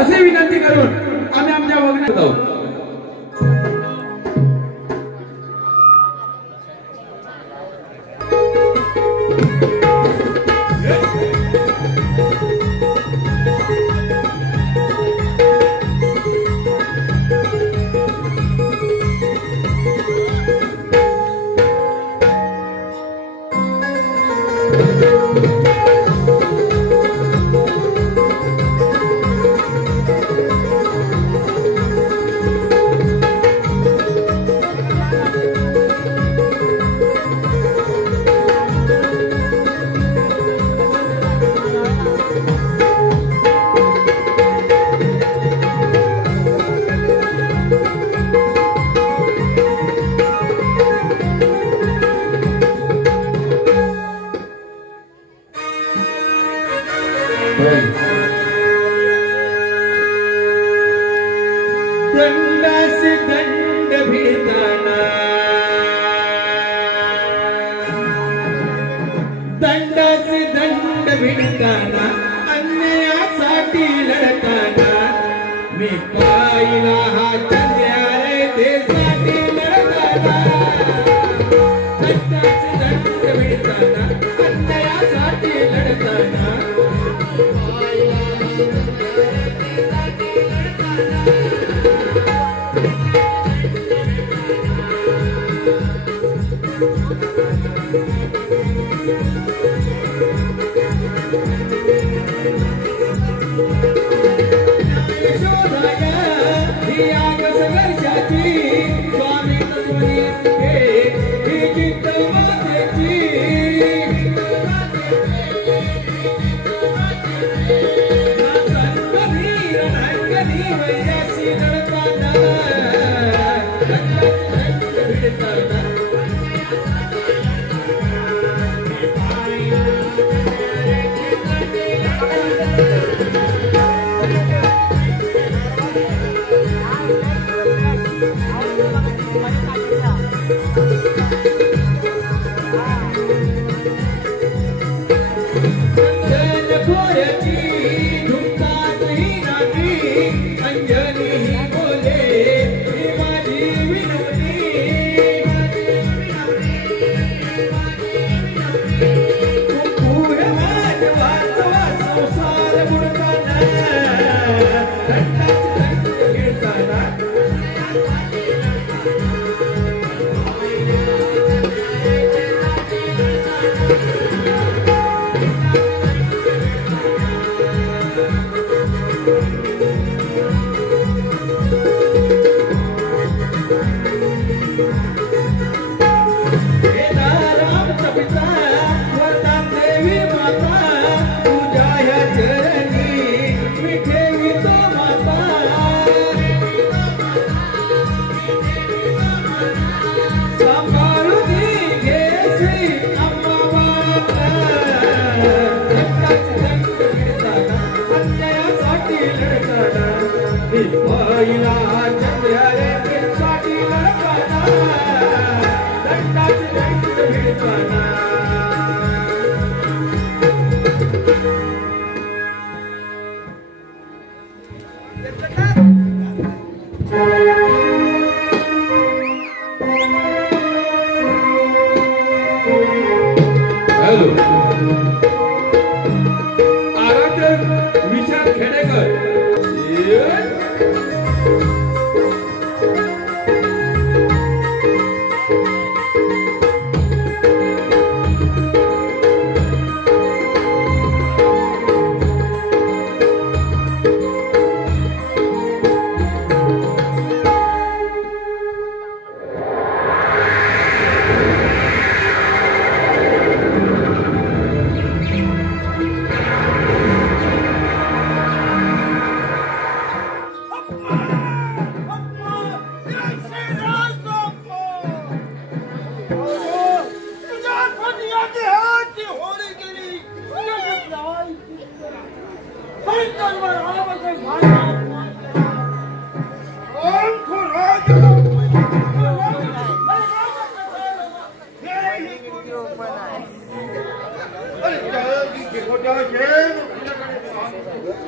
असे विनंती करून आम्ही आमच्या वगण्यात आहोत. दंडासी दंड भिडताना दंडासी दंड भिडताना अन्यायासाठी लढताना मी पाहिला हा चंद्रारे देशासाठी लढताना दंडासी दंड भिडताना अन्यायासाठी लढताना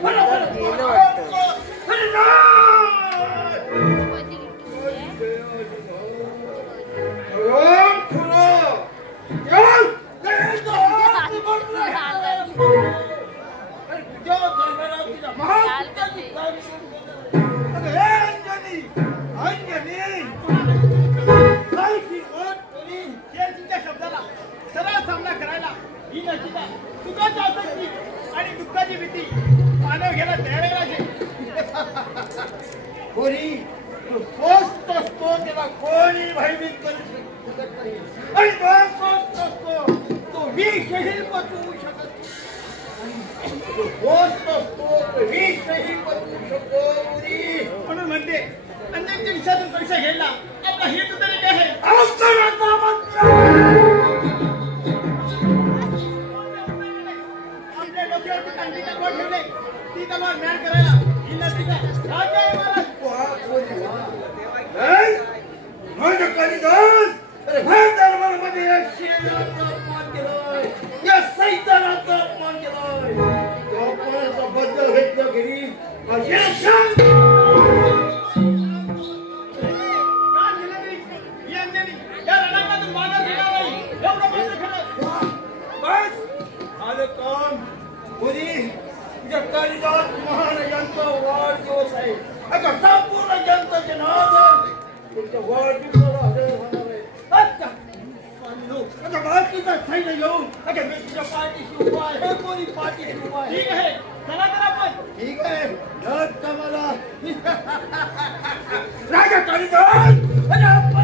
Bueno, शब्दाला सरळ सामना करायला ही नशिबा सुखाची आसक्ती आणि दुःखाची भीती मानव घ्यायला तयार पाहिजे. कोणी स्वस्थ असतो त्याला कोणी भयभीत करू शकत नाही आणि जो स्वस्थ असतो तो विषही पचवू शकत नाही. स्वस्थ असतो तो विषही पचवू शकतो. म्हणून म्हणते अन्यांच्या विषयातून परीक्षा घ्यायला आपला हेतू तरी काय आहे. आपल्या डोक्यावरती कांडी तलवार ठेवले ती तलवार म्यान करायला ही नसतीचा राजा आहे महाराज. माझ्या कालिदास ह्या दरबारमध्ये या शेणाचा अपमान केलाय, या सैतानाचा अपमान केलाय. त्या अपमानाचा बदल घेतल्या घरी या रणांगणातून मानव घेणार नाही एवढं मात्र खरं. बस आलं काम. मुली तुझ्या कालिदास महान यांचा वाढदिवस आहे. आता संपूर्ण जनता जनार्दन तुमच्या वाढदिवसाला हजर होणार आहे. आता बाकीचा सैन्य येऊन आता मी तुझ्या पाठीशी उभा आहे. हे कोणी पाठीशी उभा आहे. ठीक आहे चला तर आपण. ठीक आहे मला राजा कालिदास आणि आपण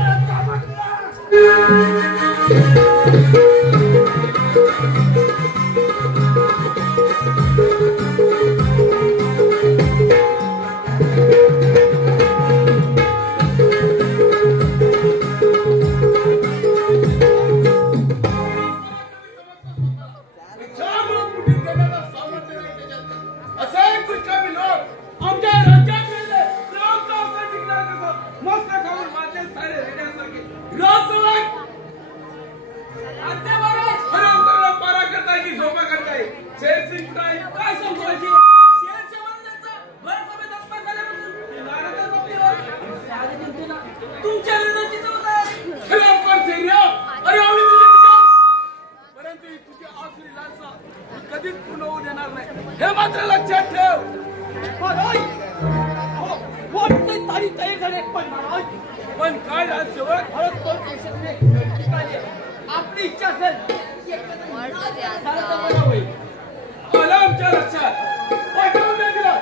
कधीच पूर्ण होऊ देणार नाही हे मात्र लक्षात ठेव. तयारी झाले पण काय शेवट आपली इच्छा असेल आला आमच्या लक्षात. पाठवून द्या तिला.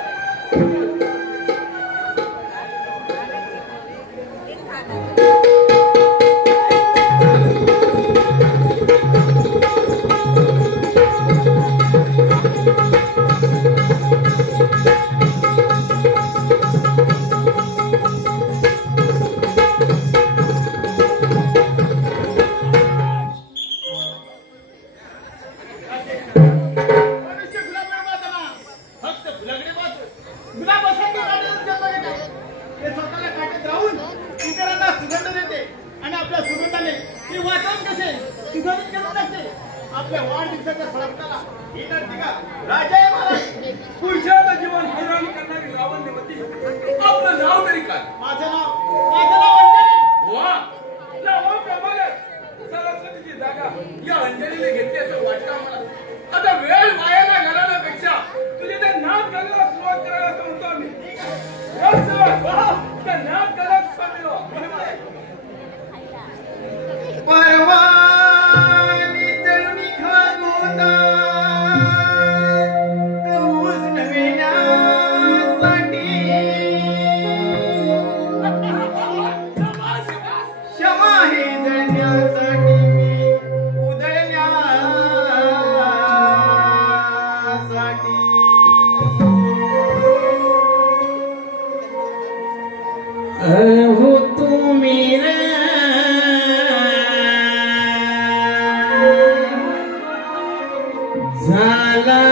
आपल्या वाढदिवसाच्या समारंभाला ही नर्तिका राजा आहे महाराज. पुरुषाचं जीवन हैराण करणारी लावण्यवती आपलं नाव तरी काय. माझं नाव अंजली. वा नावाप्रमाणे सरस्वतीची जागा या अंजलीने घेतली असं वाटतं मला. आता वेळ वायाला घालवण्यापेक्षा तुझे ते नाच घालायला सुरुवात करायला असं म्हणतो आम्ही. त्या नाच घालायला सामील व्हा. हो तुम्ही झाला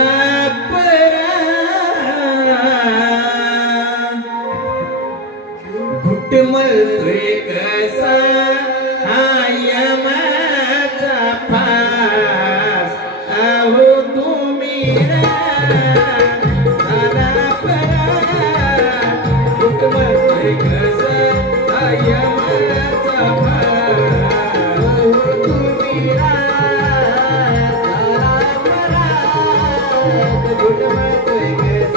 घुटमळतोय कसा यमाचा फास. अहो तुम्ही झाला घुटमळतोय कसा यमाचा फास. तुम्ही झाला घुटमळतोय कसा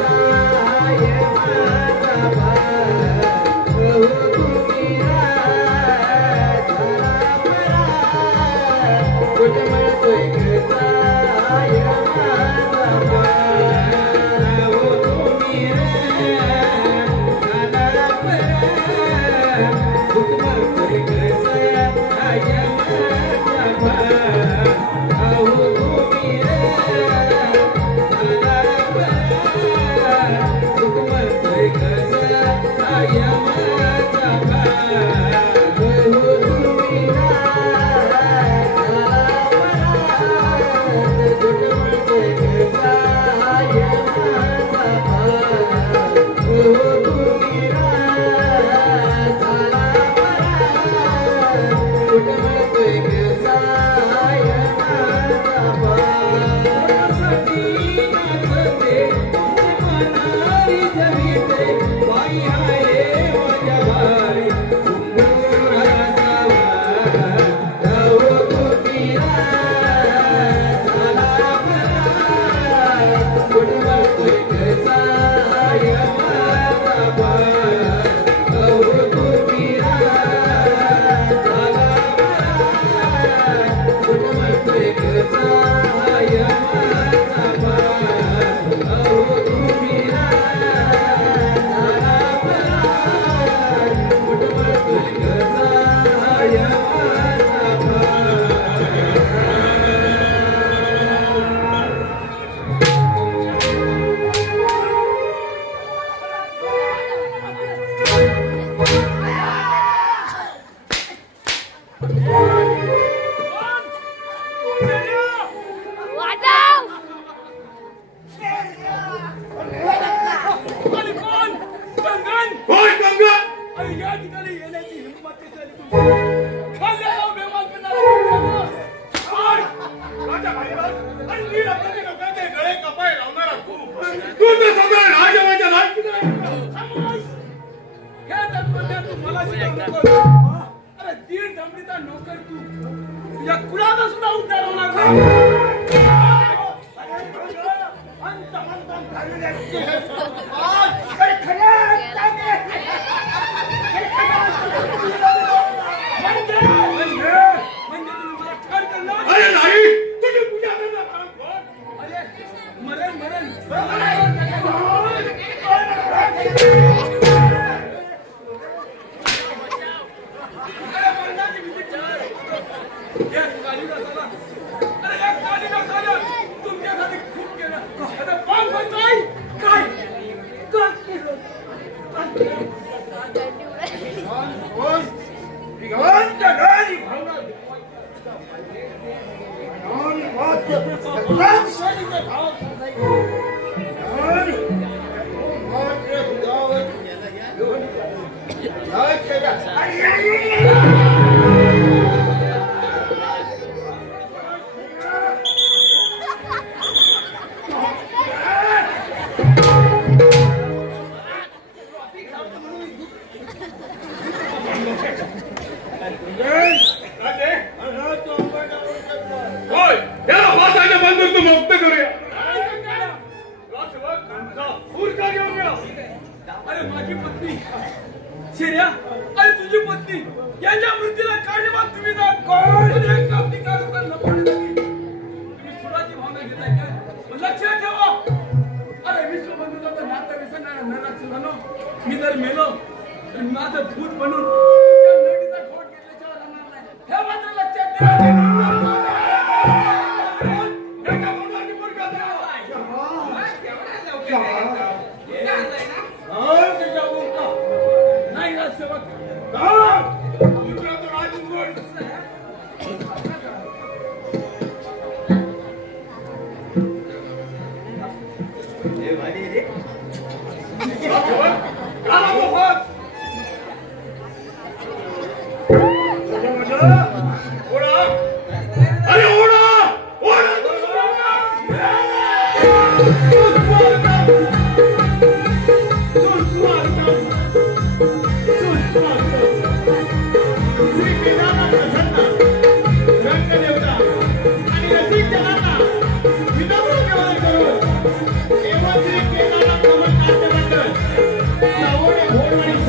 Holy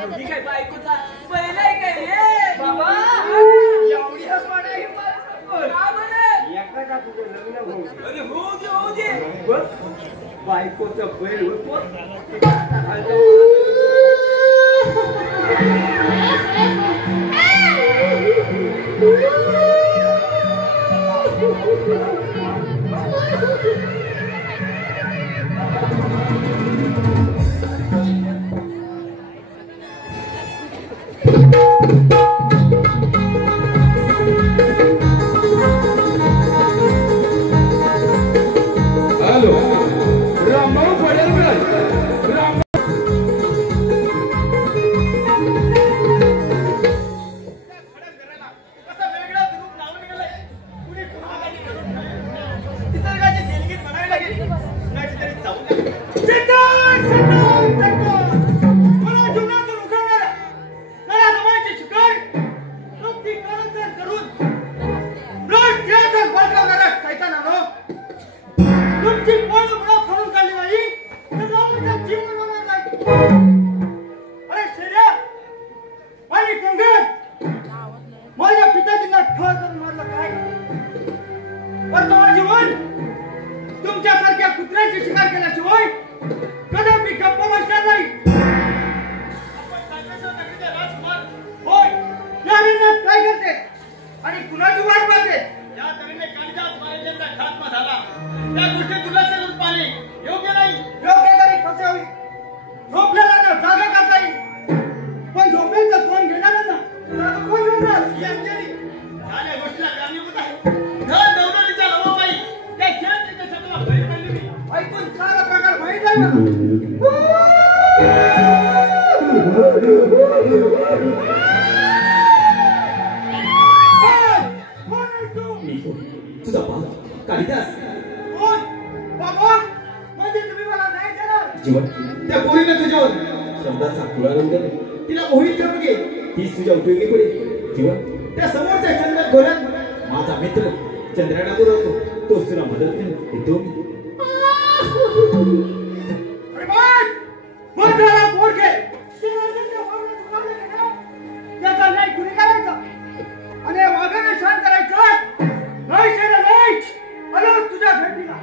तुझी काय बायकोचा पहिला काय रे बाबा एवढी हसवाड आहे का म्हणे एका का तुझं लग्न होऊ अरे होऊ दे बघ बायकोचं बैल होतो हॅलो रामभाऊ पडेल राम माझ्या पिताजींना ठार करून मारलं काय जीवन तुमच्यासारख्या कुत्र्यांची शिकार केल्याशिवाय कदापि गप्प बसणार नाही राजकुमार होय या निर्णयात काय करते आणि कुणाची वाट पाहते या तऱ्हेने कालिदास महाराजांचा खात्मा झाला त्या गोष्टी दुर्लक्ष करून पाहणे योग्य नाही योग्य तरी कसे होईल झोपलेला ना जागा करता येईल पण झोपेचं कोण घेणार ना कोण घेणार या गोष्टीला कारणीभूत आहे नवरात्रीच्या लवाबाई त्या शेतच्या छतावर घरी पडली मी ऐकून सारा प्रकार माहीत आहे तुझा बाप कालिदास कोण बाबा म्हणजे तुम्ही मला नाही देणार जीवन त्या पोरीने तुझ्यावर शब्दाचा खुळा रंगले तिला मोहित कर बघे तीच तुझ्या उपयोगी पडेल जीवन त्या समोरच्या चंद्र घोड्यात माझा मित्र चंद्राला बोलवतो तोच तुला मदत करेल येतो मी अरे बाय मोठ्याला पोर घे त्याचा न्याय कुणी करायचा आणि वाघाने शांत करायचं नाही शेरा नाही आलो तुझ्या भेटीला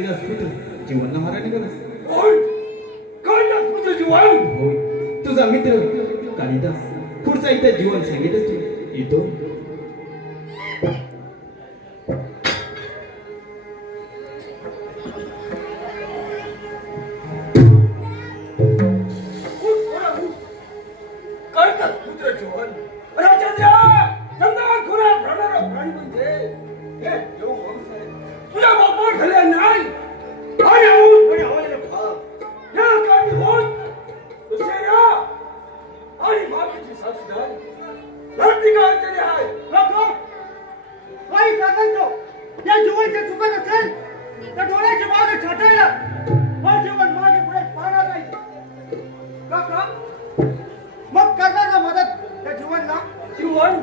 कालिदास पुत्र जीवनला मारा निघालास. कोण? कालिदास पुत्र जीवन? होय, तुझा मित्र कालिदास. पुढचा इथं जीवन सांगितच तू येतो. कालिदास पुत्र जीवन राजेंद्र चंद्रावर खुरा भरणारा प्राणी म्हणजे हे देव माणूस आहे. तुझ्या बापावर खाल्ल्या नाही आणि आऊस पण हवायला भाग या काठी होत दुसऱ्या आणि मागची साक्षीदार धरती का अंतरी आहे. काही सांगायचो या जीवनचे चुकत असेल तर डोळ्याच्या मागे छाटायला माझे जीवन मागे पुढे पाहणार नाही. का मग करणार ना मदत त्या जीवनला. जीवन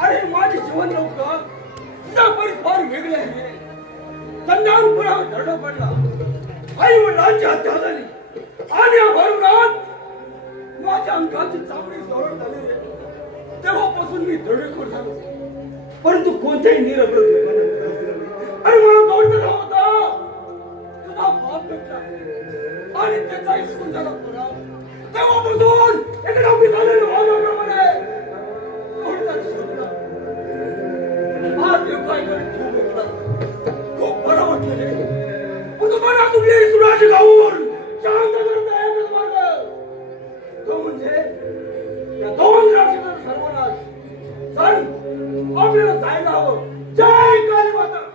अरे माझे जीवन नव्हतं तुझा फार वेगळे आहे. तंडावर पुन्हा दरडा पडला. आई वडिलांची हत्या झाली आणि या भरुणात माझ्या अंगाची चामडी सरळ झाली रे. तेव्हापासून मी दरडेखोर झालो. परंतु कोणत्याही निरपराध लोकांना त्रास दिला नाही. आणि मला दौडता होता तुझा बाप भेटला आणि त्याचा इसकून झाला पराव. तेव्हापासून एका मी झालेलो माझ्याप्रमाणे खूप बरं वाटलं रे. तुम्हाला तुमची सुराची गाऊन शांत करता एकच मार्ग तो म्हणजे या दोन राशीचा सर्वनाश. चल आपल्याला जायला हवं. जय काली माता.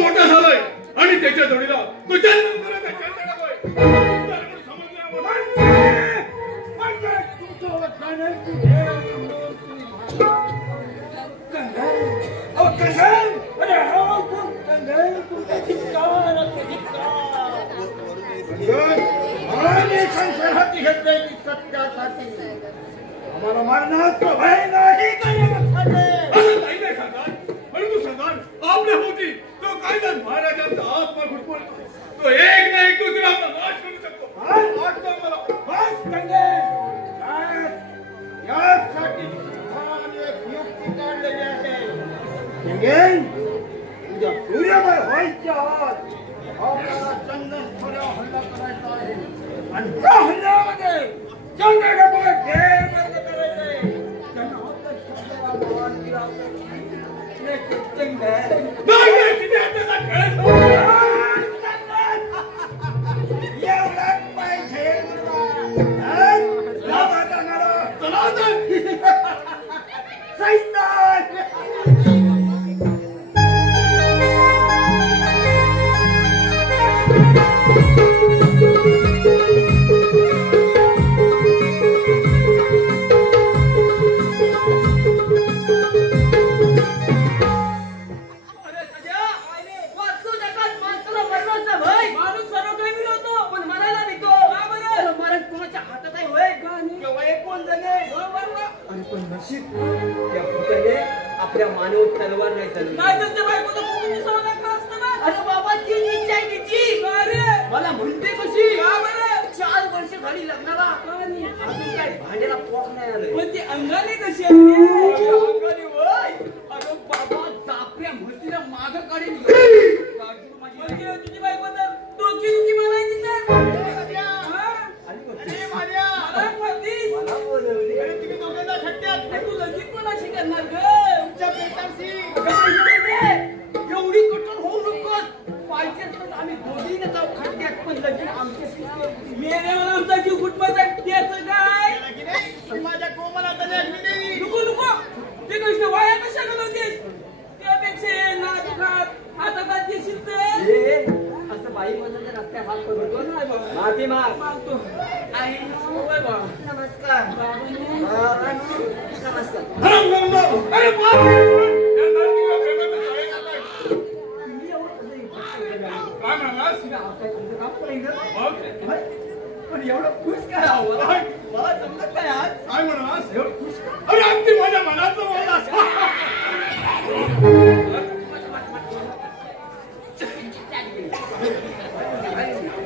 मोठा झालाय आणि त्याच्या जोडीला तुझ्या आम्हाला मारण्याचं भय नाही. परंतु सरदार आपल्या होती तो कायदा महाराजांचा आत्मा घुटमळतो. तो एक ना एक दुसरा आपला नाश करू शकतो. वाटतं मला बस कंगे. यासाठी एक युक्ती काढलेली आहे. कंगे उद्या सूर्योदय व्हायच्या आत आपल्याला चंदन थोड्यावर हल्ला करायचा आहे आणि त्या हल्ल्यामध्ये चंद्रगडावर घेरबंद करायचंय. त्यांना आपल्या शब्दाला मान दिला आपल्या मानव तलवार नाही चालू. अरे बाबा ती इच्छा आहे तिची. मला म्हणते कशी? 4 वर्ष झाली लग्नाला. अजून काय नाही आलं. पण ती अंगाने कशी आली? अंगाने वय. अरे बाबा चापऱ्या म्हशीला मागं काढीन. म्हणजे तुझी बायको तर डोकी म्हणायची नाही. अरे मार्या. मला म्हणतीस? मला बोलवली. अरे तुम्ही दोघांना खड्ड्यात. तू लगीन कोणाशी करणार ग? तुमच्या पेटांशी. एवढी कठोर होऊ नकोस. पाहिजे तर आम्ही दोघी जाऊ खड्ड्यात, पण लगीन आमच्याशी मेल्यावर आमचा जीव कुटुंबाचा त्याचं काय? माझ्या कोमलाचा लेक नाही. नको ते गोष्ट वाया कशा घालवतेस? त्यापेक्षा ना दुखात हातात देशील तर असं बाई म्हणून रस्त्या हात करतो ना माफी मागतो. आई होय बा. नमस्कार. बाबांनो. नमस्कार. अरे बाप रे! या नरकीला प्रेमाचं जाळे घालाय. तुम्ही एवढं कसं इतकं काय म्हणालास? तुमचं काम करायचं? मग? पण एवढं खुश काय हवं? काय? मला समजत नाही आज. काय म्हणालास? एवढं खुश का? अरे अगदी माझ्या मनाचं बोललास.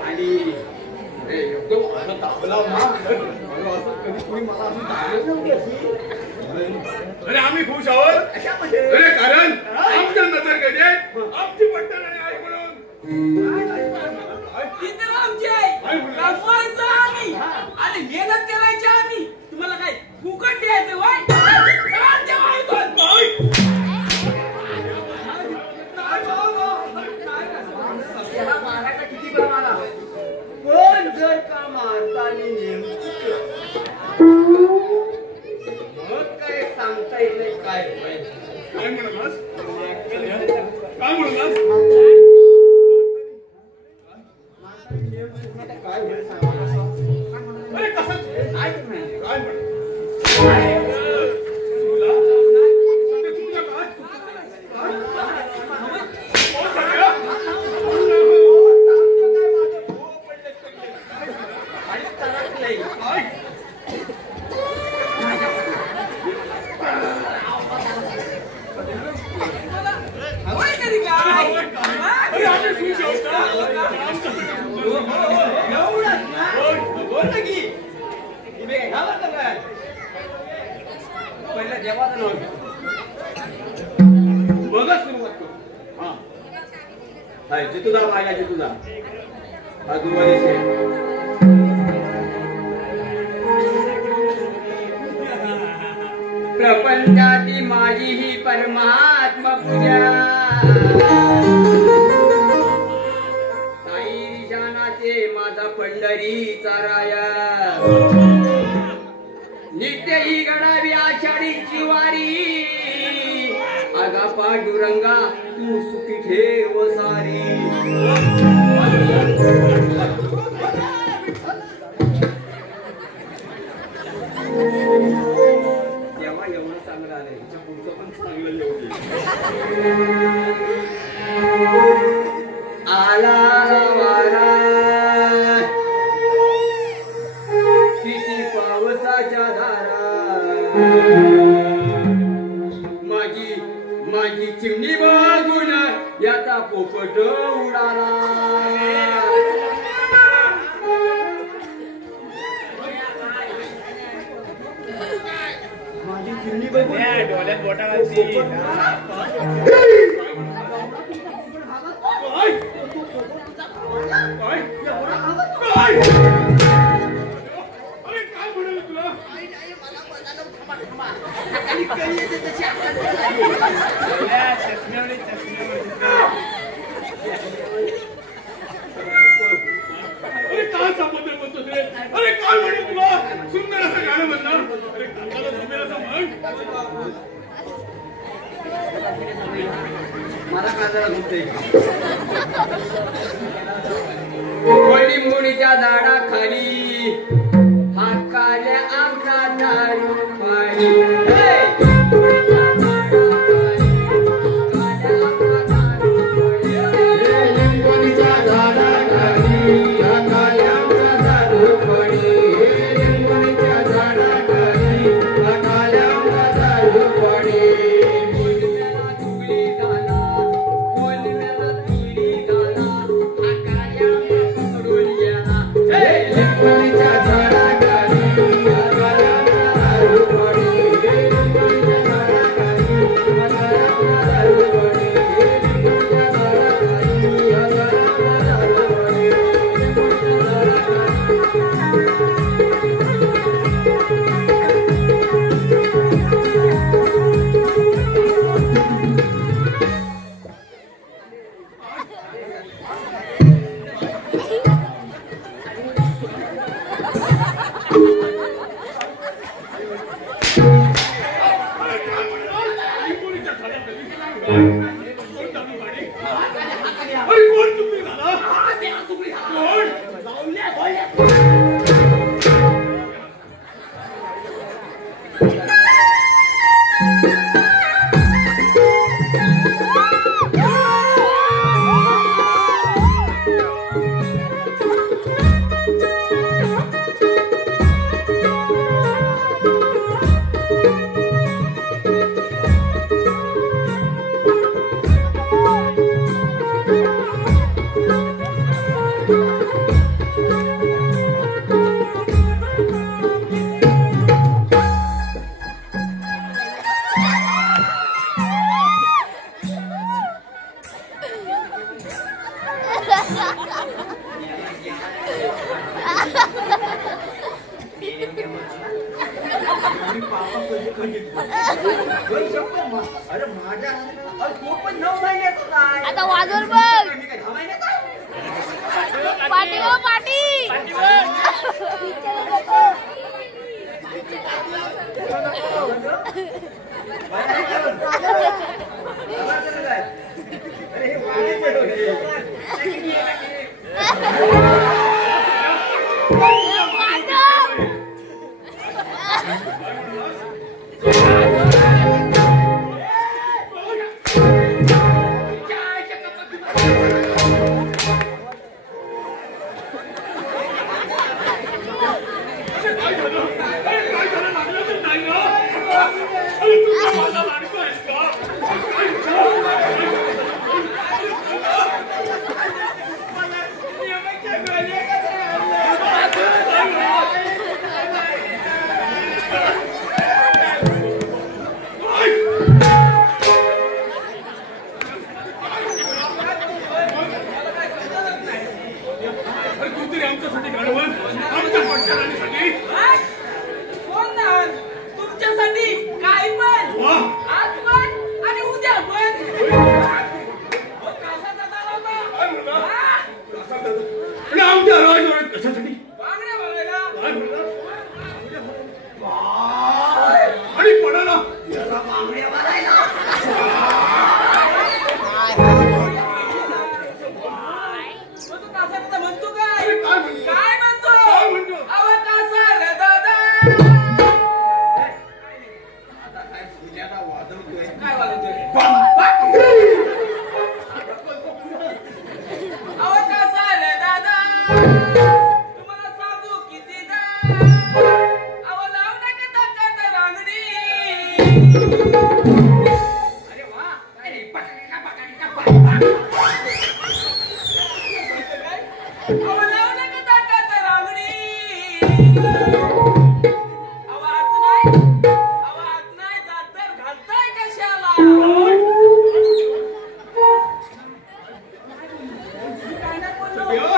आणि एकदम असं दाबला ना. असं कधी कोणी मला असं दाबलं नव्हती अशी. अरे आम्ही खुश आहोत. कशामध्ये? अरे कारण आमच्या नजर गेले आमची पट्टण आहे म्हणून. ती तर आमची आहे. राखवायचं आम्ही आणि मेहनत करायची आम्ही. तुम्हाला काय फुकट द्यायचं वय? सगळ्यांच्या वाईटून. त्याला मारायचा किती पण मला. पण जर का मारताना नेमकं मग काय सांगता येत नाही काय होईल. काय म्हणालास? काय म्हणालास? काय होईल सांगा. अरे कसं? ऐक नाही. काय म्हणाला? पहिलं देवाचं नाव मगच सुरुवात करू. हा जितुदा माया जितुदा हा दुवारी प्रपंचाती माझी ही परमात्मा पूजा. साई ईशानाचे माझा पंढरीचा राया. नित्य ही गडावी आषाढीची वारी. आगा पांडुरंगा तू सुखी ठेव सारी. तेव्हा एवढं चांगलं आलंय. तिच्या पुढचं पण चांगलं येऊ. आला वारा किती पावसाच्या धारा. माझी चिमणी बघून याचा पोपट उडाला. माझी चिमणी बघून डोळ्यात बोटा घालती. अरे काय म्हणाल तुला? अरे काय संबंध म्हणतो ते? अरे काय म्हणेल तुला? सुंदर असं गाणं म्हणणार. अरे कांदाला जमेल असं म्हण. मला कांदाला झोपते. कोळिंबुणीच्या झाडाखाली हाकाल्या आमचा दारू पाणी. अरे माझ्या तो पण 9 महिन्याचा काय आता वाजवर बघ मी काय 10 महिन्याचा पाटी हो पाटी अरे हे वाणे तुमच्यासाठी काय पण आज पण आणि उद्या पण आमच्या राजवाड्यात कशासाठी बांगड्या बघायला आणि पडायला बांगड्या भरायला तू कासा म्हणतो काय काय म्हणतो? काय म्हणतो काय म्हणतो? अव कासा रे दादा काय वाजवतोय अव कासा रे दादा तुम्हाला सांगू कितीदा अव लावू नका ताकद रांगडी अरे वा अरे पटाका अव लावू नका ताकद रांगडी अव हात नाही जात तर घालताय कशाला काय नाही बोललो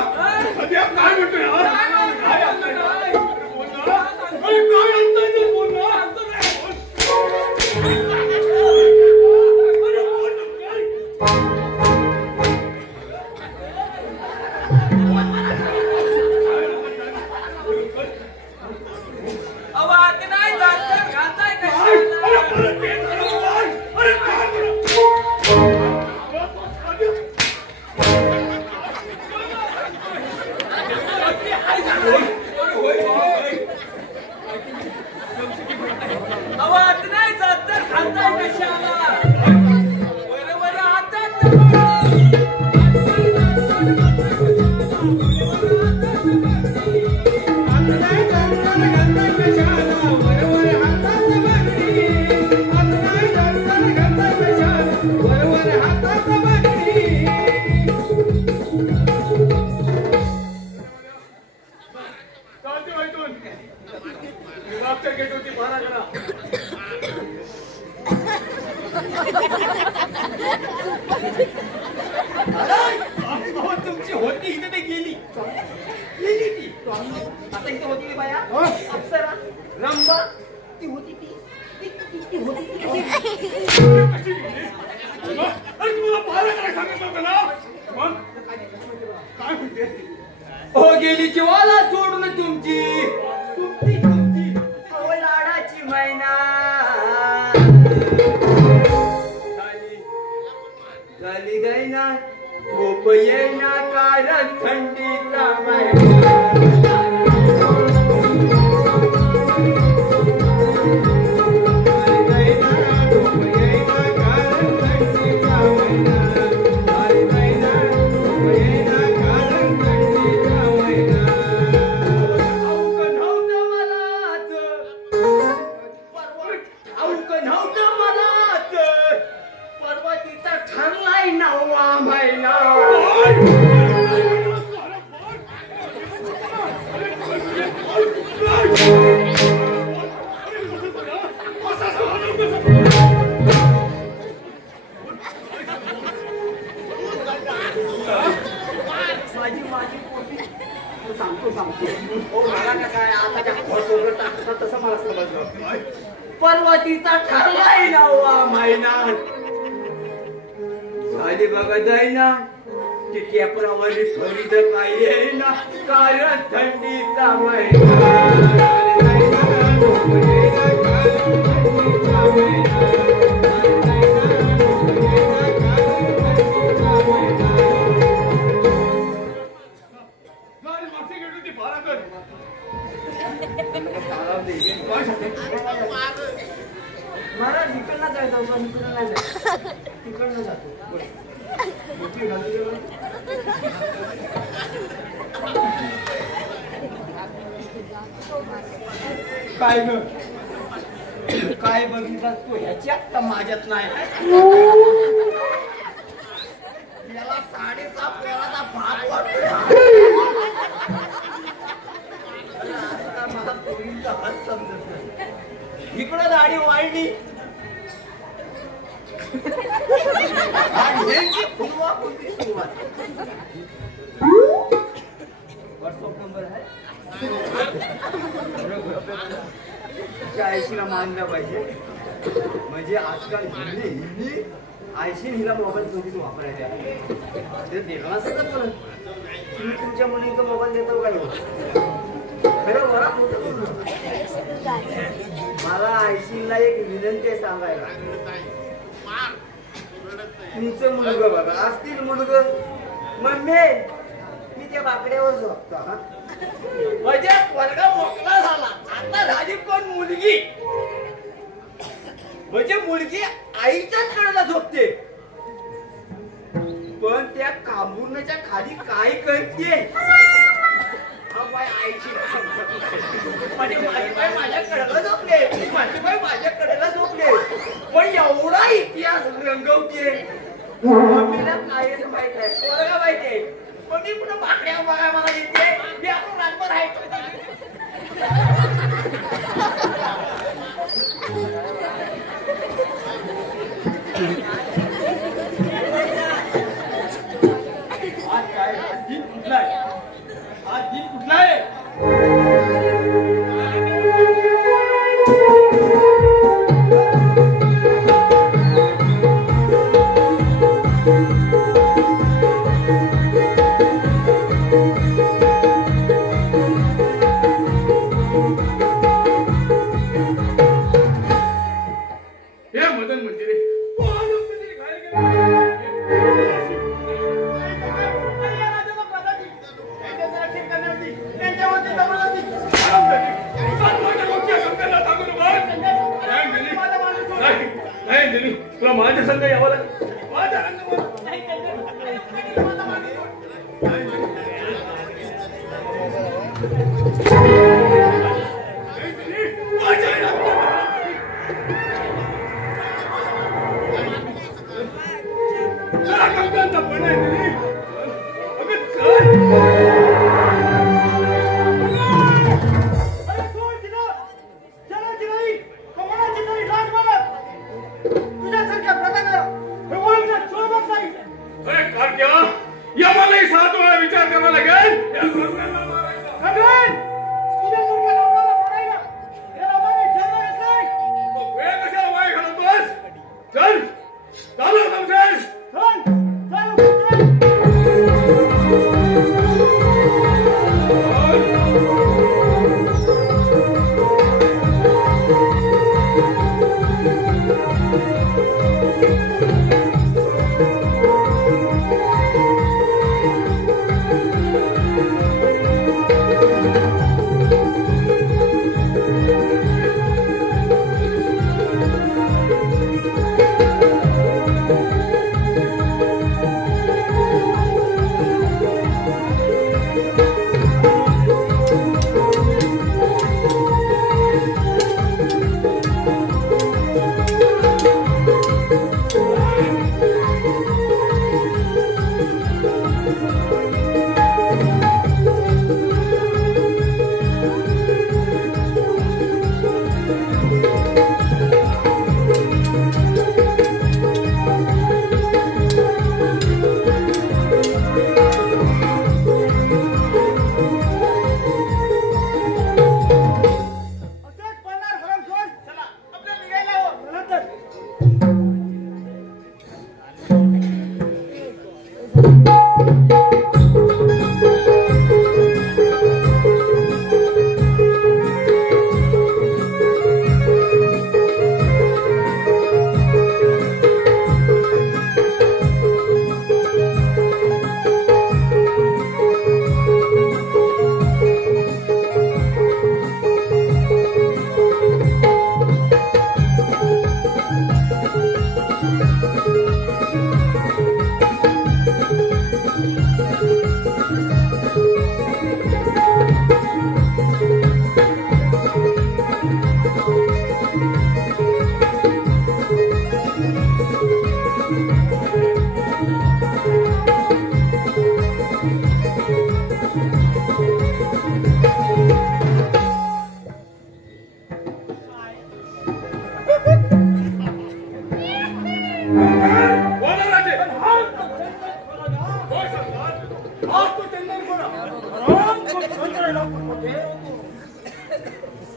सध्या काय म्हणतोय हा? काय म्हणतोय? काय आणताय ना? बोल ना. अरे काय आणताय ते बोल ना. अरे बोल ना, काय? अव हात नाही जात तर घालताय काय? अरे कशाला परत ते झालं बोल. अरे काय बोल? आवाज नाही जात तर घालताय कशाला बरोबर हातात चालते हो इथून. मागच्या गेटवरती पहारा करा. तुमची होती इथे ते गेली ती आता इथे होती की बाया अप्सरा रंबा ती होती ती होती ती कशी गेली? अरे तुम्हाला पहारा करायला सांगितलं होतं ना? मग? काय म्हणते? हो गेली जीवाला सोडून तुमची अहो लाडाची मैना मला का काय आता त्या घोडसोबत टाकतात तसं मला समजलं. पर्वतीचा ठरलाय नववा महिना झाली बघा जाईना ती टेपरावरी फरीद काही येईना कारण थंडीचा महिना. मला तिकडनं जायचं होतं तिकडनं नाही जायचं तिकडनं जातो. काय ग काय बघितलं तू ह्याच्यात तर माझ्यात नाही. याला 6.5 पोराचा भाग वाटतो. मला पोरींचा हात समजत नाही. इकडं दाढी वाढली व्हॉट्सअप नंबर आहे 80ला मानलं पाहिजे. म्हणजे आजकाल हिंदी 80 हिला मोबाईल दोघीच वापरायचा ते देणं नसेल तर तुम्ही तुमच्या मुलीचा मोबाईल देतो काय खरं बरा होतं. मला 80ला एक विनंती आहे सांगायला. तुमचं मुलगा बघा असतील मुलगा मम्मी मी त्या बाकड्यावर झोपतो. म्हणजे वर्गा मोकळा झाला आता झाली पण मुलगी. म्हणजे मुलगी आईच्याच कडेला झोपते पण त्या कांबुर्णाच्या खाली काय करते आईची माझी बाई माझ्या कडेला झोपले माझी बाई माझ्या कडेला झोपले पण एवढा इतिहास रंगवते. मम्मीला काहीच माहित नाही पोरगा माहितीये पण मी पुन्हा बाकड्या बघाय मला येते मी आपण रातभर आहे. आज काय दिन कुठला आहे आज दिन कुठला आहे. तुला माझ्या संघ यावं लागेल.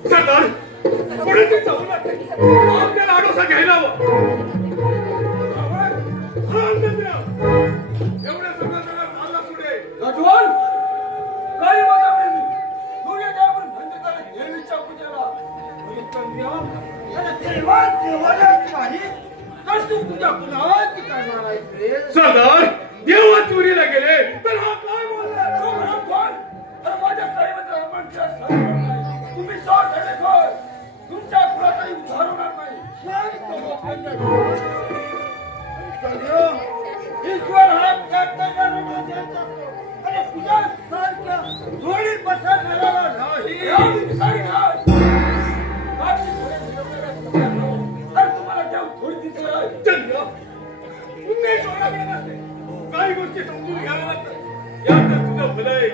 सरदार पुढे ते जाऊ लागते आपल्याला आडोसा घ्यायला हवा एवढ्या सगळं मारला पुढे राजवान काही बघा दोघे काय आपण खंडिताला घेवीच्या पूजेला सरदार देवा चोरीला गेले तर हा काय बोलला माझ्या तुम्ही तुमच्या कुणाचाही उद्धार होणार नाही ईश्वर हा आणि तुझ्या सारख्या थोडी पसरणारा नाही तुम्हाला देव थोडी दिसलं काही गोष्टी समजून घ्याव्या लागतात यातच तुझं भलं आहे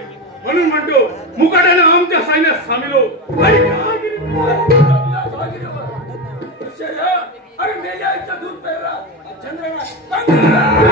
म्हणून म्हणतो मुकाट्याने आमच्या सैन्यात सामील हो अरे मेल्या आईचं दूध प्यायला चंद्रना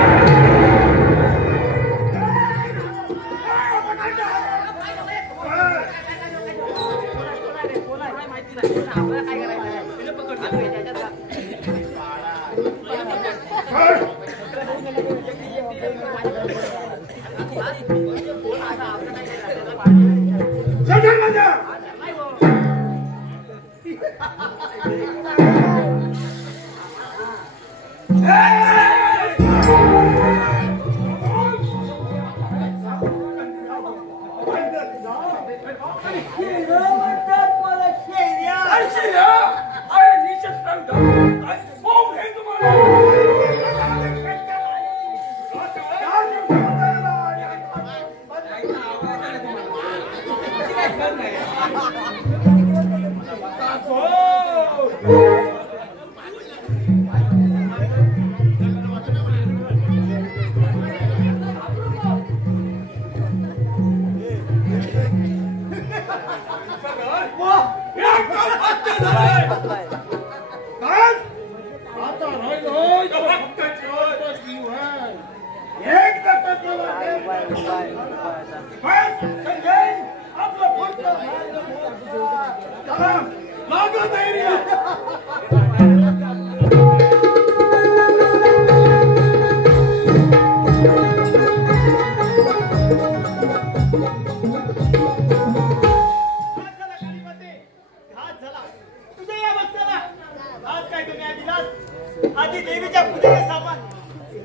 आधी देवीच्या पूजेचे सामान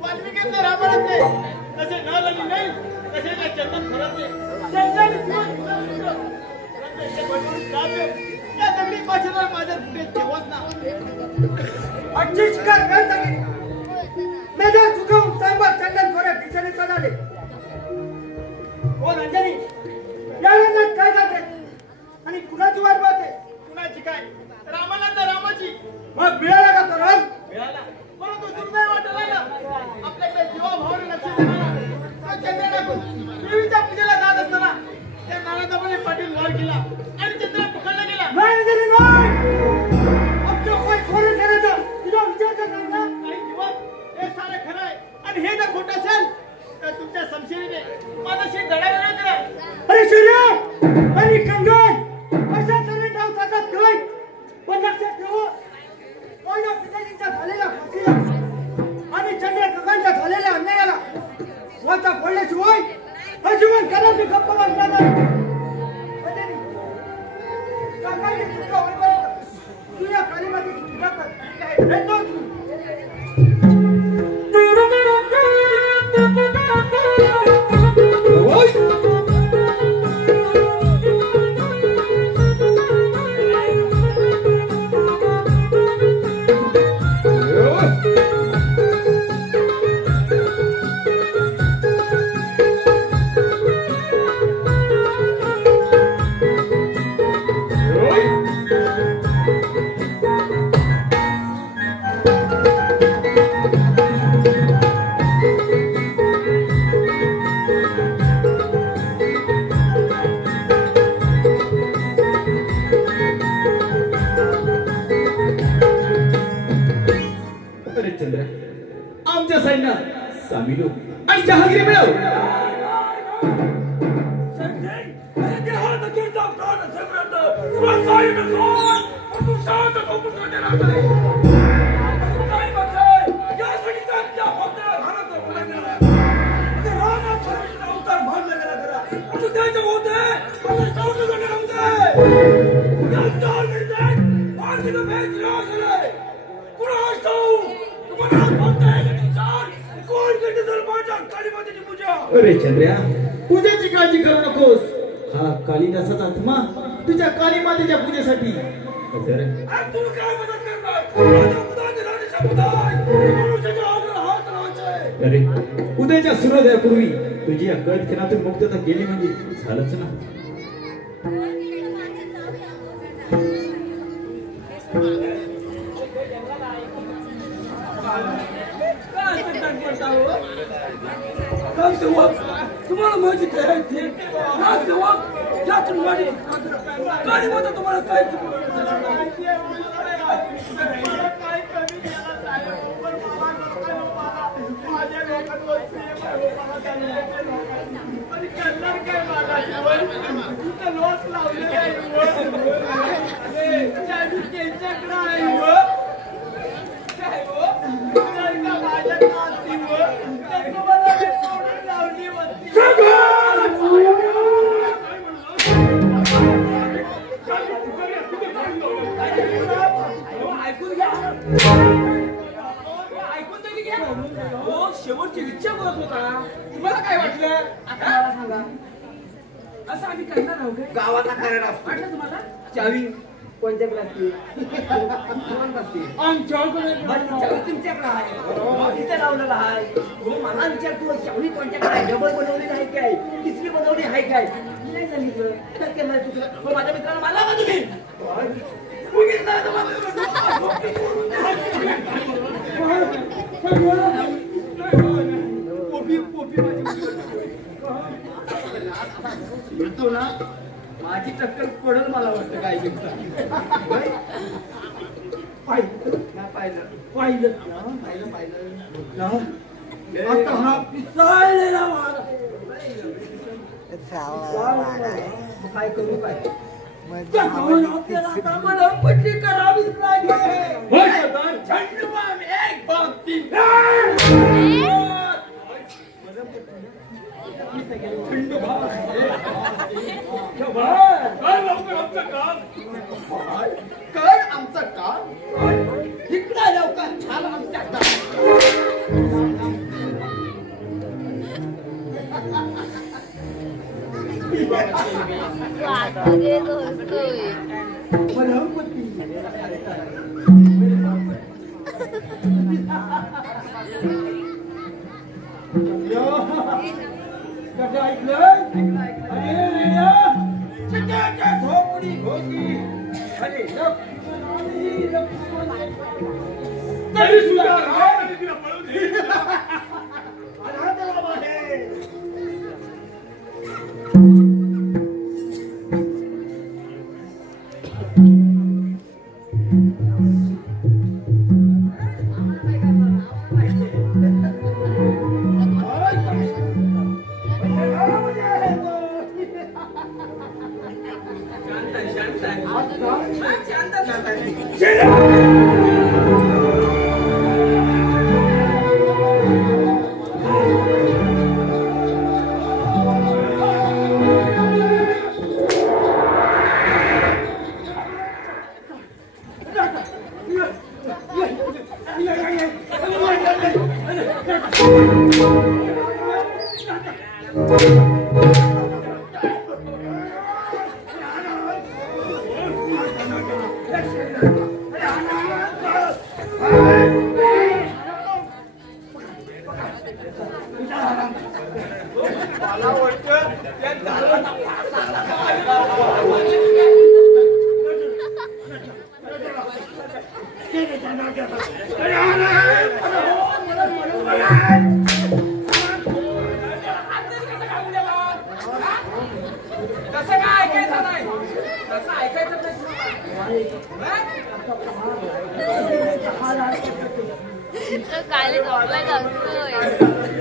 वाल्मिकीतले रामायणातले तसे नल आणि नाही तसे काय चंदन फरकले चंदन या दगडी पाशाला माझ्या पुढे ठेवत ना अक्षिष्कार करता की माझ्या चुकावून साहेबा चंदन थोड्या दिशेने चालले कोण अंजनी या रंगात काय जाते आणि कुणाची वाट पाहते कुणाची काय रामानंद रामाची मग मिळाला का तो राम मिळाला परंतु दुर्दैव वाटला ना आपल्याकडे जीवाभावाने लक्ष देणारा चंद्राला देवीच्या पूजेला जात असताना त्या नारायणदाबाने पाटील वार केला आणि चंद्र पकडला गेला नाही आमच्या कोण खोरं करायचं तुझा विचार करणार ना आणि जीवन हे सारं खरं आहे आणि हे जर खोटं असेल तर तुमच्या संशयाने माझ्याशी दडादडा करा अरे सूर्य आणि कंगन अशा तऱ्हे नाव साधत काय पण लक्षात ठेव कोणा पिताजींच्या झालेल्या फाशीला आणि चंद्र गगनच्या झालेल्या अन्यायाला वाचा फोडल्याशिवाय हे जीवन कदापि गप्प बसणार नाही काकाने तुमच्या वैभवात तुझ्या कालीमध्ये सुद्धा कर हे तो आमच्या सैन्यात सामील हो आणि जहागिरी मिळव संजय अरे देहा नजर जाऊ तुला सांगितलं सोड, पण तू शांत झोपून देणार नाही. काय म्हणताय? यासाठी तर त्या भक्ताला घरात बोलायला आता रामात परमेश्वर अवतार मानला गेला खरा. आता द्यायचं होते, पण जाऊन देणार नव्हते. या चार मिनिटात पार्टीला भेट दिला गेलाय. पुन्हा जाऊ. तुम्हाला म्हणताय की चार कोण किती जर माझ्या कालीमातेची पूजा. अरे चंद्र्या, पूजेची काळजी करू नकोस. हा कालिदासाचा आत्मा तुझ्या कालीमातेच्या पूजेसाठी. आज तू काय मदत करणार? माझा मुद्दा दिलाने शब्दाय. मनुष्याच्या आग्रह हात लावायचे. अरे उद्याच्या सूर्योदयापूर्वी तुझी या कैदखान्यातून मुक्तता केली म्हणजे झालंच ना. तुम्हाला माहिती आहे यातून वाढी गाडी मध्ये तुम्हाला काय शेवटची इच्छा बोलत होता. तुम्हाला काय वाटलं? आता मला सांगा, असं आम्ही करणार आहोत. गावाचा कारण वाटलं तुम्हाला? चावी कोणत्या लागते? आमच्याकडे चावी तुमच्याकडे आहे, इथे लावलेला आहे. मला विचारतो चावी कोणत्याकडे आहे? डबल बनवली आहे काय, तिसरी बनवली आहे काय? नाही झाली तर केलं तुझं. माझ्या मित्राला मला का तुम्ही म्हणतो ना, माझी टक्कर पडेल मला वाटतं. काय पाहिलं आता हा पिसाळलेला काय करू काय आपल्याला आता मला पट्टी करावीच लागेल. झंडूबाम एक बाग तीन कर आमचं काम इकडे लवकर छान आमच्या तरी सुद्धा तिला पळू दे. काले झोपला जातोय.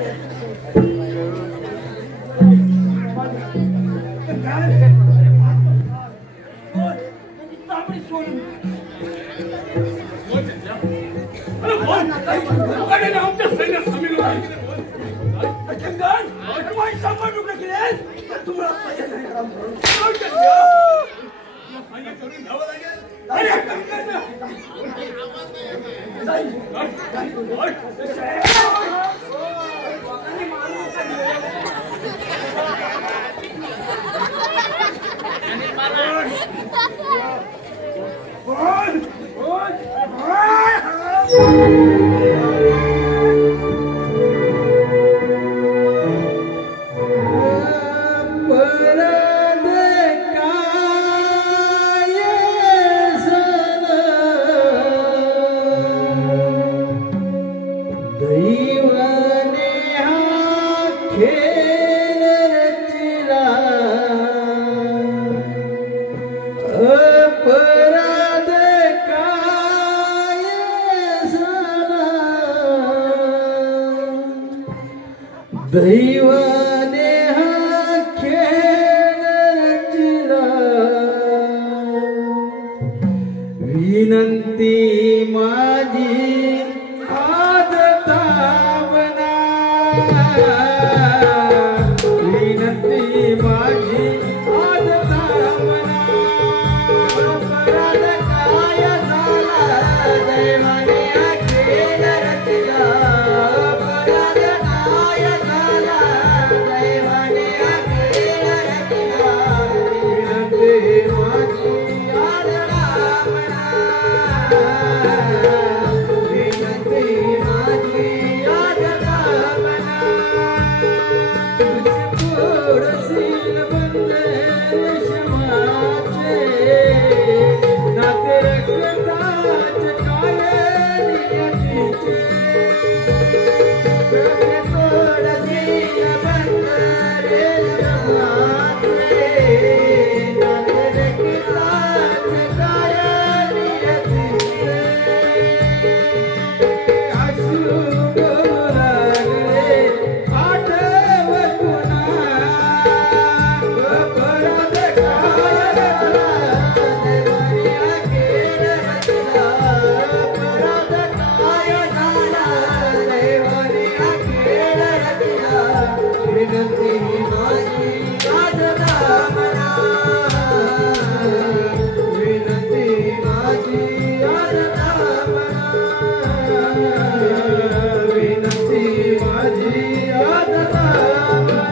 सोडून आमच्या सैन्यात सामील सांभाळून केले तुम्हाला करून घ्यावं लागेल. दैवाने हा खेळ रचला विनंती माझी आज ताबना विनंती माझी आज ताबना अपराध काय झाला दैवाने हा खेळ रचला अपराध काय झाला दैवाने हा खेळ रचला विनंती माझी आज ताबना विनंती माझी आज ताबना थोडसील बंदे रेशमाचे नाते रक्ताचे काय नियतीचे थोडसील बंदे रेशमाचे नाते रक्ताचे काय नियतीचे अश्रू गळू लागले आठव पुन्हा अपराध काय रचला दैवाने हा खेळ रचला अपराध काय झाला दैवाने हा खेळ रचला विनंती माझी आज ताबना विनंती माझी आज ताबना विनंती माझी आज ताबना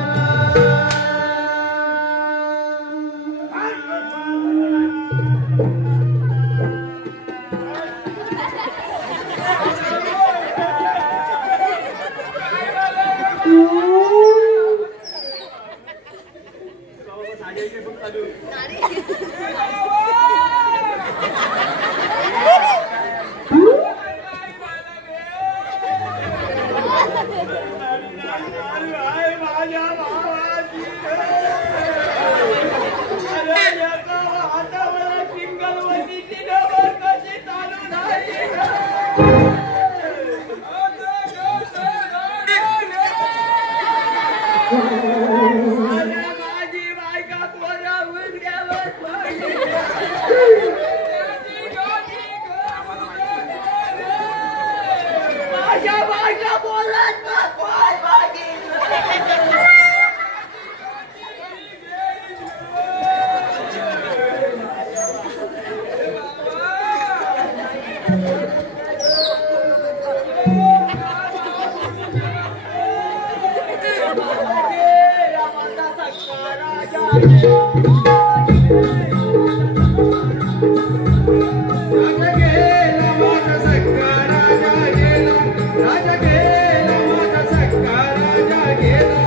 राजा गेला माझा सक्का राजा गेला राजा गेला माझा सक्का राजा गेला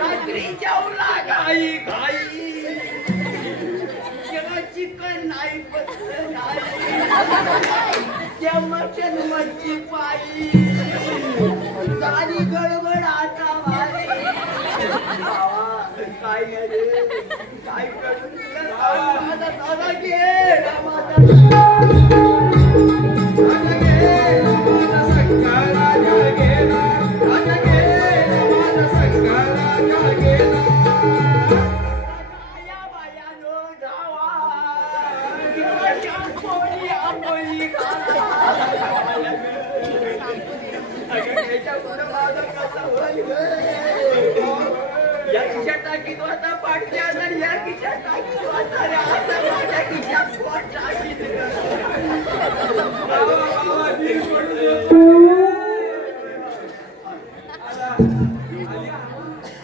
रात्री जेवला घाई घाई जेव्हा चिकन नाही बसलं नाही जेवण मच्छी पायी सारी गडबड आता वारी काय रे काय करून माझा दादा गेला माझा राजा गेला माझा सक्का राजा गेला राजा गेला माझा सक्का राजा गेला खिशात टाकीत होता पाठच्या आणि या खिशात टाकीत होता रे आता माझ्या खिशात कोण टाकीत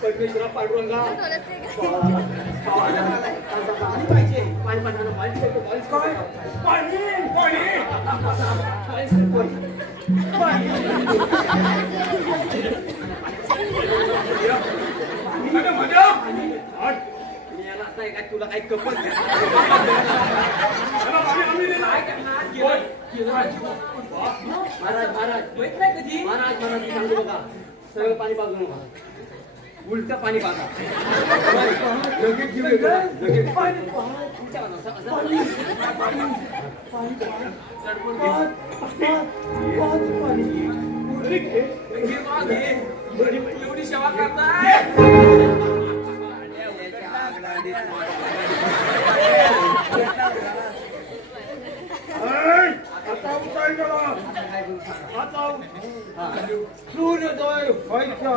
परमेश्वरा पांडुरंगा पाणी पाहिजे पाणी पाणी तुला काही कपल महाराज महाराज कधी महाराज महाराज सांगू बघा सगळं पाणी पाजू नका उलट पाणी पाजा लगेच जीव येतो लगेच पाणी एवढी सेवा करताय सूर्योदय व्हायचा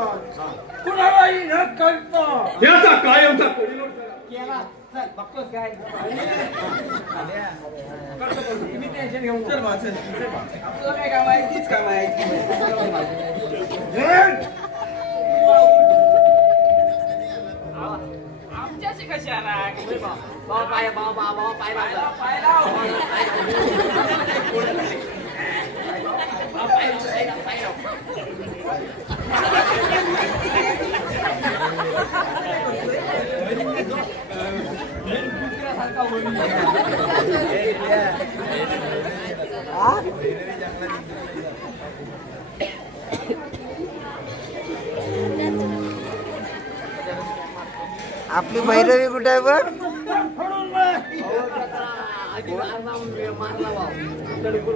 कुणालाही न कळता याचा कायमचा केला चल बघतोस काय मी टेन्शन घेऊन चल आपल्याला काय काम आहे तीच काम आहे आमच्याशी कशाला बाबा पाय बाबा पाय बाबा पाय लाव आपली भैरवी कुठे आहे बघ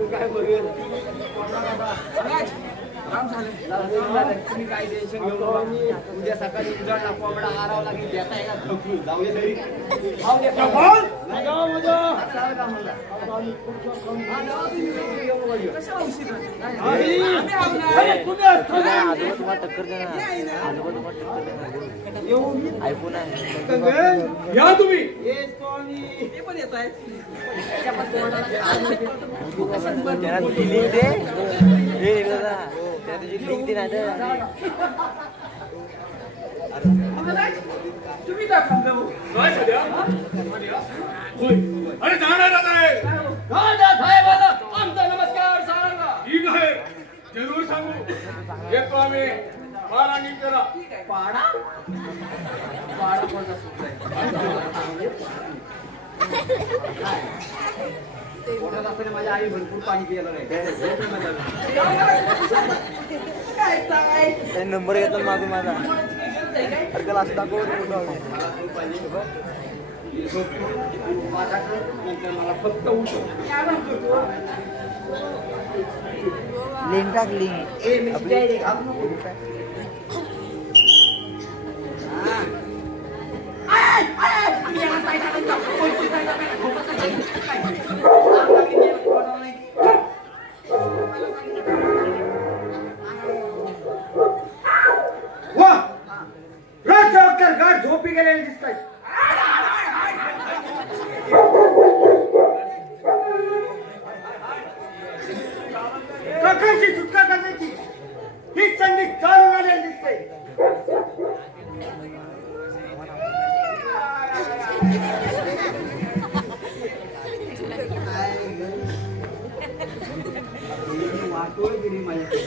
काय बघेल तुम्ही काय टेन्शन घेऊ नका उद्या सकाळी उजाडला कोंबडा हारावा लागेल देता आहे का जाऊया तरी आयफोन आहे या तुम्ही ते पण येत आहे त्याला तुझी लिंक दे हे दादा त्याला तुझी लिंक दे नाही तुम्ही काय थांबलं काय सध्या होय अरे जाणार आहे साहेबाला आमचा नमस्कार सांगा ठीक आहे जरूर सांगू येतो आम्ही बारा नीट करा पाडा पाडा कोणता सुद्धा पोटात असताना माझ्या आई भरपूर पाणी पियाला त्याने नंबर घेतला मागून माझा त्याला असं दाखव मला फक्त उठो लिंक टाक लिंक गाठ झोपी गेलेले दिसत आहेत प्रकारची सुटका करण्याची ही संधी चालू आलेली दिसते वाटोळगिरी माहिती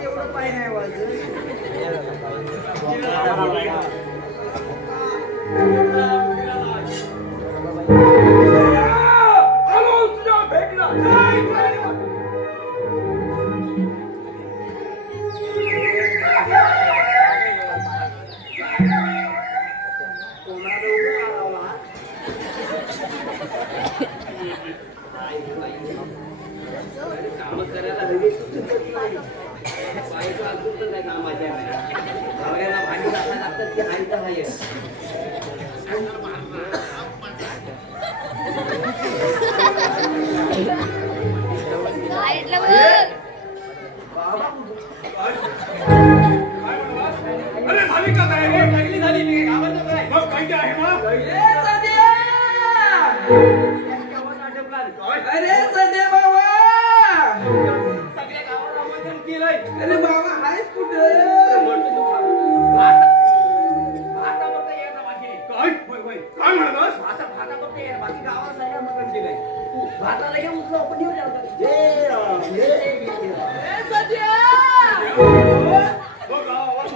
एवढं पाय नाही वाजत म्हणजे सुचतच नाही. बायको अजून काय कामाच्या नवऱ्याला भांडी घासायला लागतात ते हाय तर हाय. लाईटला बघ. अरे झाली का तयारी? पहिली झाली नाही गावात काय मग काय आहे मग? अरे सध्या बाबा सगळ्या गावाला आमंत्रण केलंय. अरे बाबा हायच कुठे आता फक्त यायचा बाकी आहे. काय होय होय काय म्हणालास? आता भाता फक्त बाकी गावाला जायला मटण केलंय. भाताला घेऊन उचला आपण येऊ द्या. जय राम जय राम. सध्या हो गावात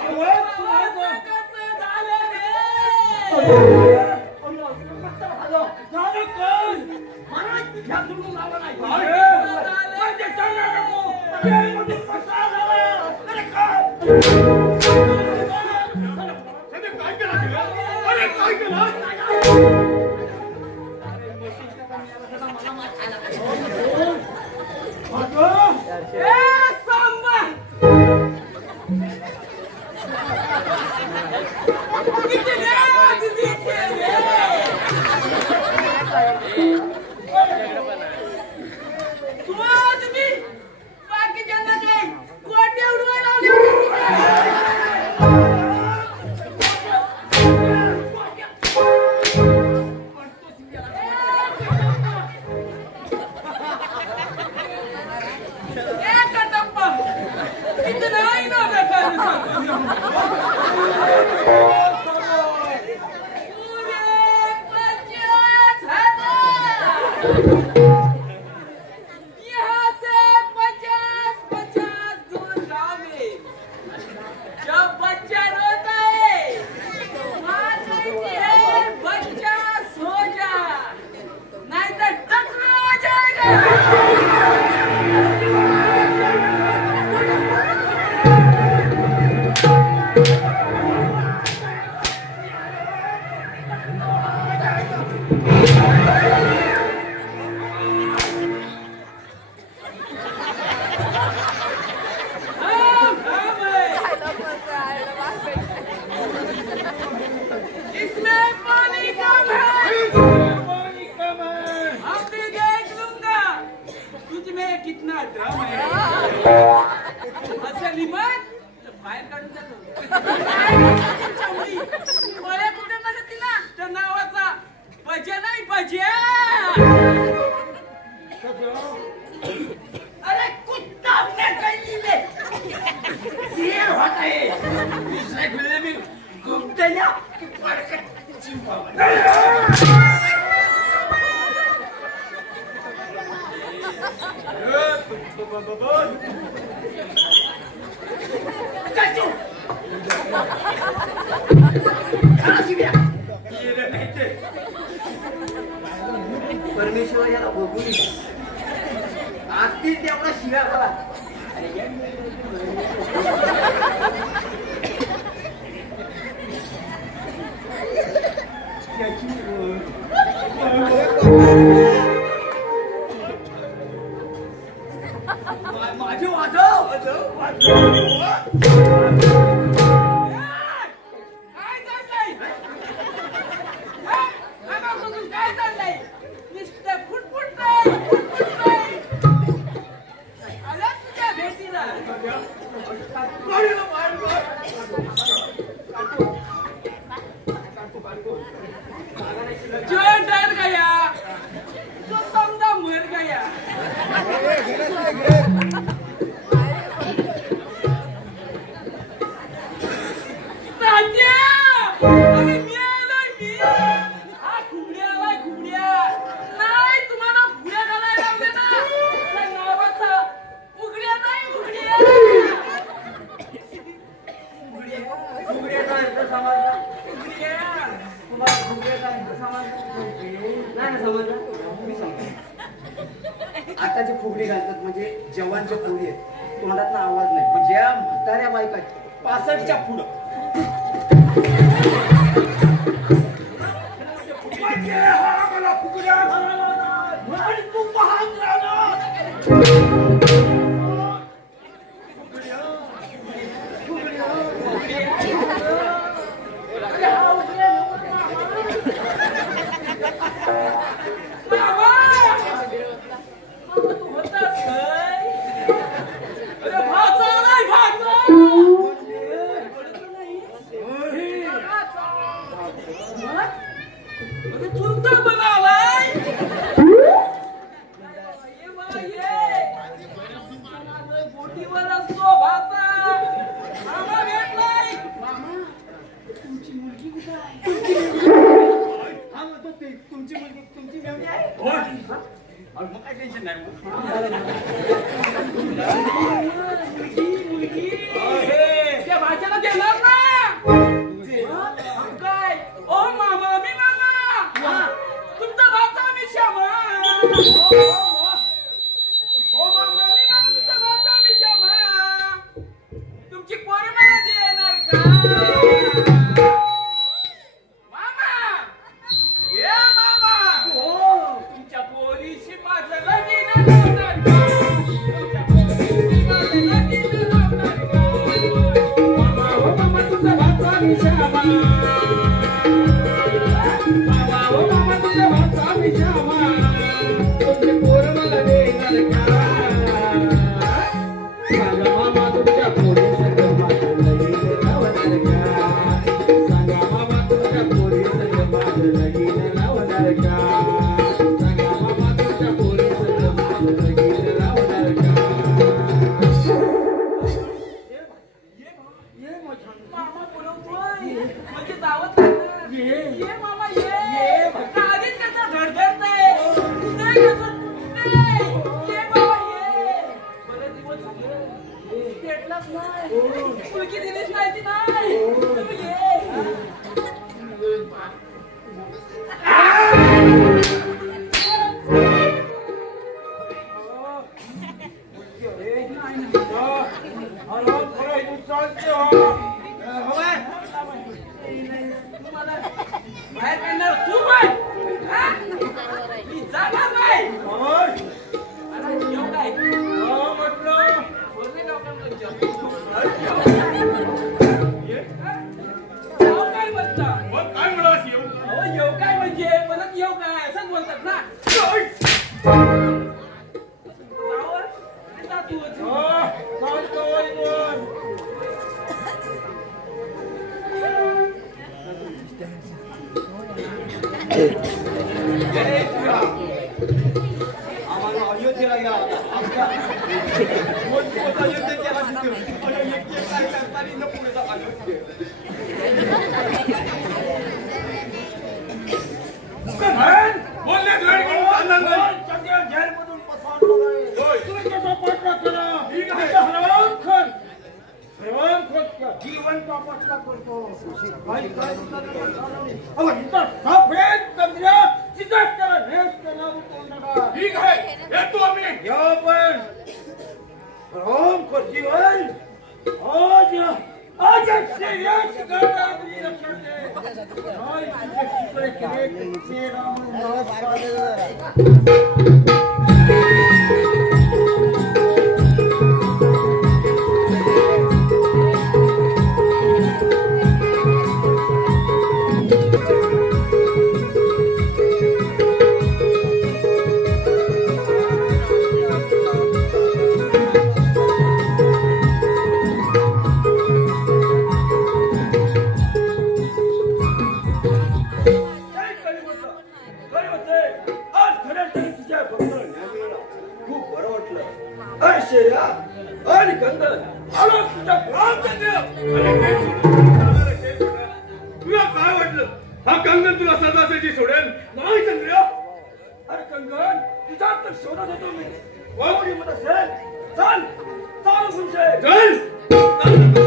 परमेश्वर याला बघून असतील तेवढा शिव्या मला. माझे वाजव आताची फुगडी घालतात म्हणजे जवानच्या फुगडी आहेत. तोंडातला आवाज नाही म्हणजे या म्हाताऱ्या बायका 65च्या पुढं तू महान राहणार मग काय टेन्शन नाही त्या भाच्याला देणार ना काय ओ मामा मी मामा तुमचा भाचा मी श्यामा ओ मामा मी मामा तुमचा भाचा मी श्यामा तुमची पोरं मला देणार का मामा ये मामा तुमच्या पोरीशी माझं लगीन लावणार का तुमच्या पोरीशी माझं लगीन लावणार का मामा ओ मामा तुमचा भाचा मी श्यामा मामा ओ मामा तुझ्या भाचा मी श्यामा तुमचे पोरं मला देणार का सांगा मामा तुमच्या पोरी संग माझं लगीन लावणार का सांगा मामा तुमच्या पोरी संग माझं लगीन लावणार का सांगा मामा तुमच्या पोरी संग माझं लगीन लावणार का मामा बोलवतोय म्हणजे दावत ये मामा ये आधीच कसं धडधडतंय नाही कसं नाही ये बाबा ये बरं दिवस झाले भेटलाच नाही मुलगी दिलीच नाही ती नाही तुम्ही ये तुम्हाला बाहेर काढणार तू पण मी जाणार नाही अरे येऊ काय बोलणे लोकांना येऊ काय म्हणता काय म्हणास येऊ अहो येऊ काय म्हणजे परत येऊ काय असंच बोलतात ना जाऊन जा तू आम्हाला अयोध्येला या अयोध्येला बोलण्यात वेळ करून चालणार नाही जेलमधून पसार तुम्ही कसा पाठला केला जीवनचा पाठला करतो काही काय अहो इथं सफेद कमऱ्या तिथं त्याला नेस केला तोंडाला ठीक आहे येतो आम्ही या पण राम को जीवन आज आज से यश करता तुझी रक्षा दे नाही तुझे शिकले केले ते राम नमस्कार आणि कंदन आलो तुझ्या तुला काय वाटलं हा कंगन तुला सदासाठी सोडेल नाही चंद्रिया अरे कंगन तुझा तर शोधत होतो मी वावडी मध्ये असेल चल चाल तुमचे चल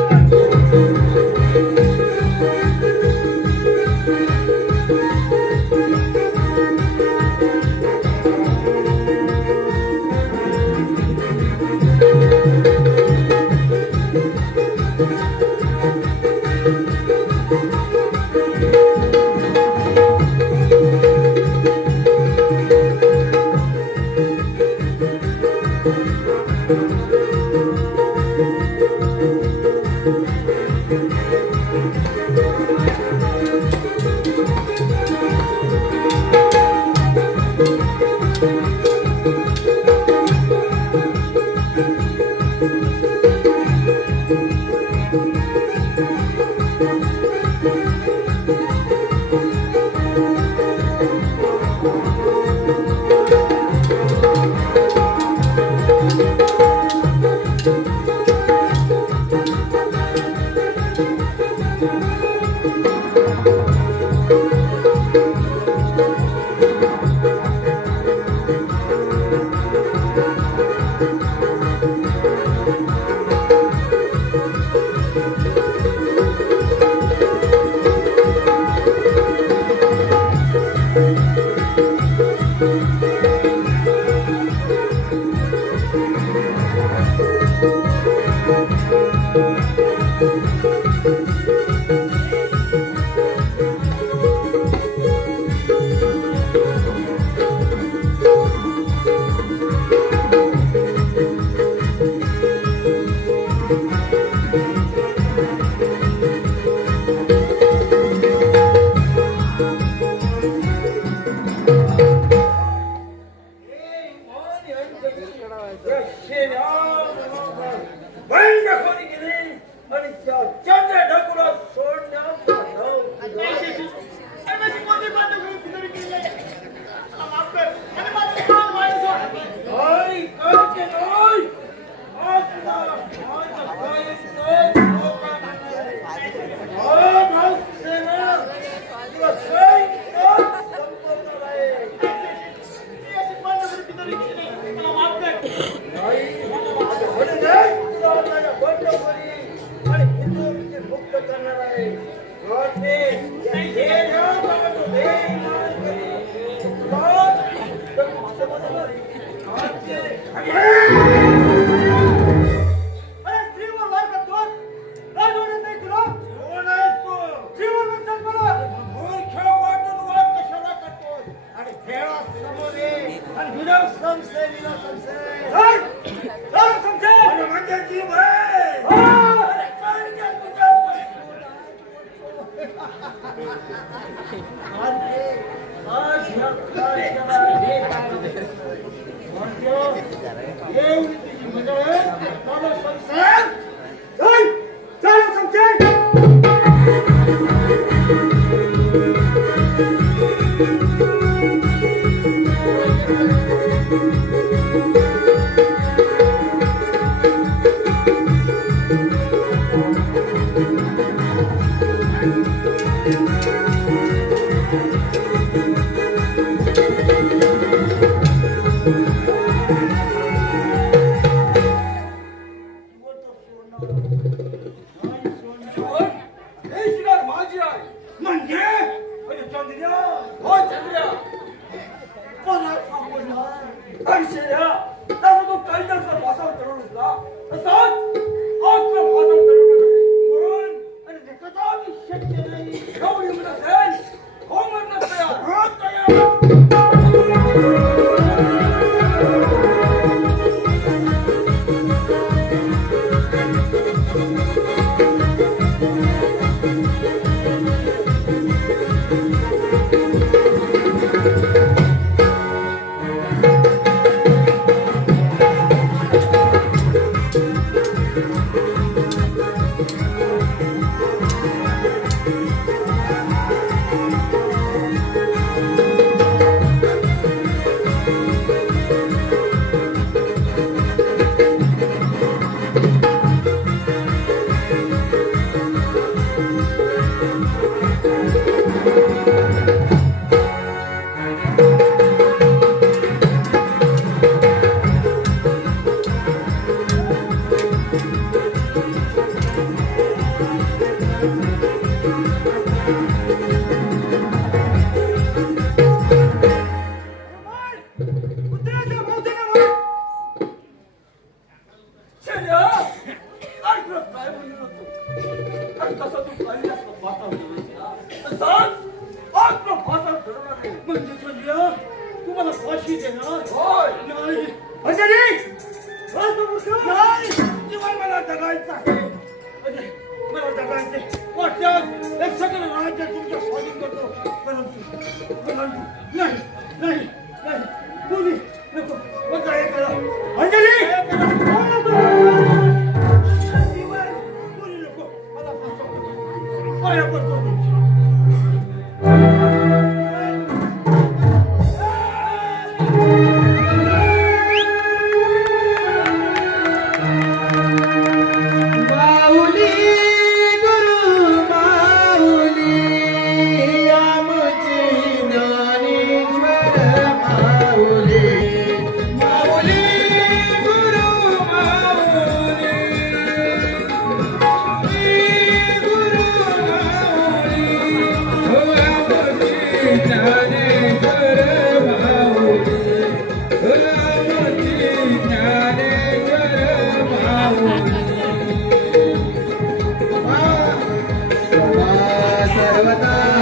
दीक्षिणे मला माफ कर. नाही म्हणून तुला माझ्या बंड करी आणि हिंदूंची मुक्त करणार आहे. सर्वदा